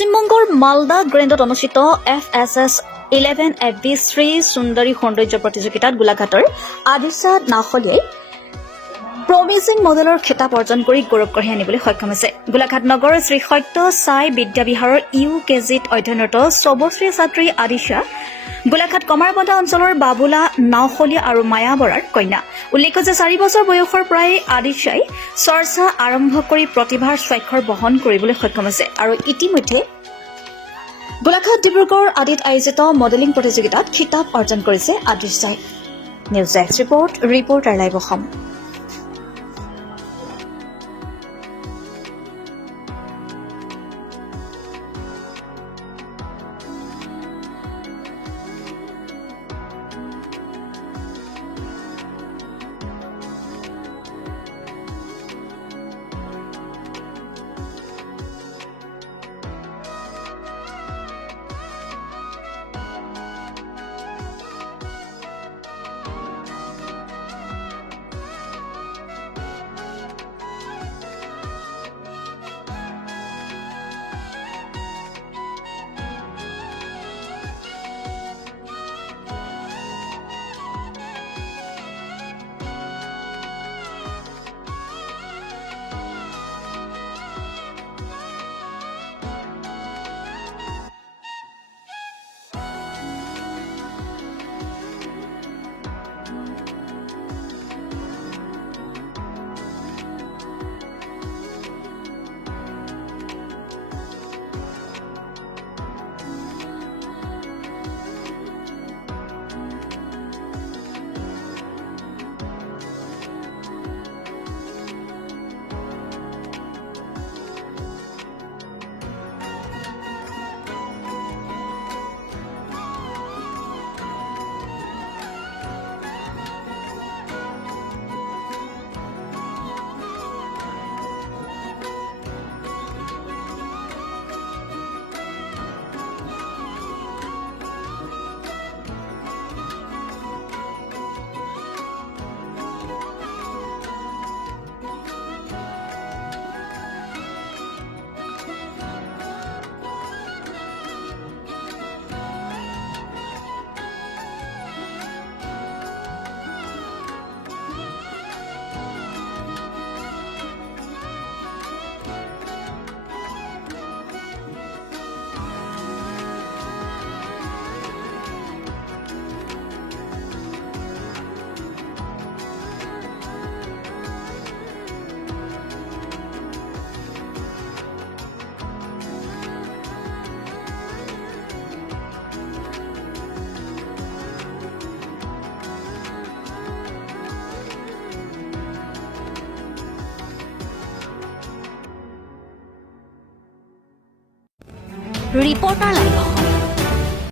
পশ্চিমবংগৰ মালদা গ্ৰেণ্ডত অনুষ্ঠিত FSS 11 FB Shri সুন্দৰী সৌন্দৰ্য প্ৰতিযোগিতাত গোলাঘাটৰ আদিশা নাওখলিয়াই প্ৰমিজিং মডেলৰ খিতাপ অৰ্জন কৰি গৌৰৱ কঢ়িয়াই আনিবলৈ সক্ষম হৈছে। গোলাঘাট নগৰৰ শ্ৰী সত্য সাই বিদ্যাবিহাৰৰ UKGত অধ্যয়নৰত সৰ্বশ্ৰী ছাত্ৰী আদিশা গোলাঘাট কমাৰবন্ধা অঞ্চলৰ বাবুলা নাওখলীয়া আৰু মায়া বৰাৰ কন্যা। উল্লেখ্য যে 4 বছৰ বয়সৰ পৰাই আদিশাই চৰ্চা আৰম্ভ কৰি প্ৰতিভাৰ স্বাক্ষৰ বহন কৰিবলৈ সক্ষম হৈছে আৰু ইতিমধ্যে গোলাঘাট ডিব্ৰুগড় আদিত আয়োজিত মডেলিং প্ৰতিযোগিতাত খিতাপ অৰ্জন কৰিছে আদিশাই। News desk reporter live Assam. Reporter live Assam.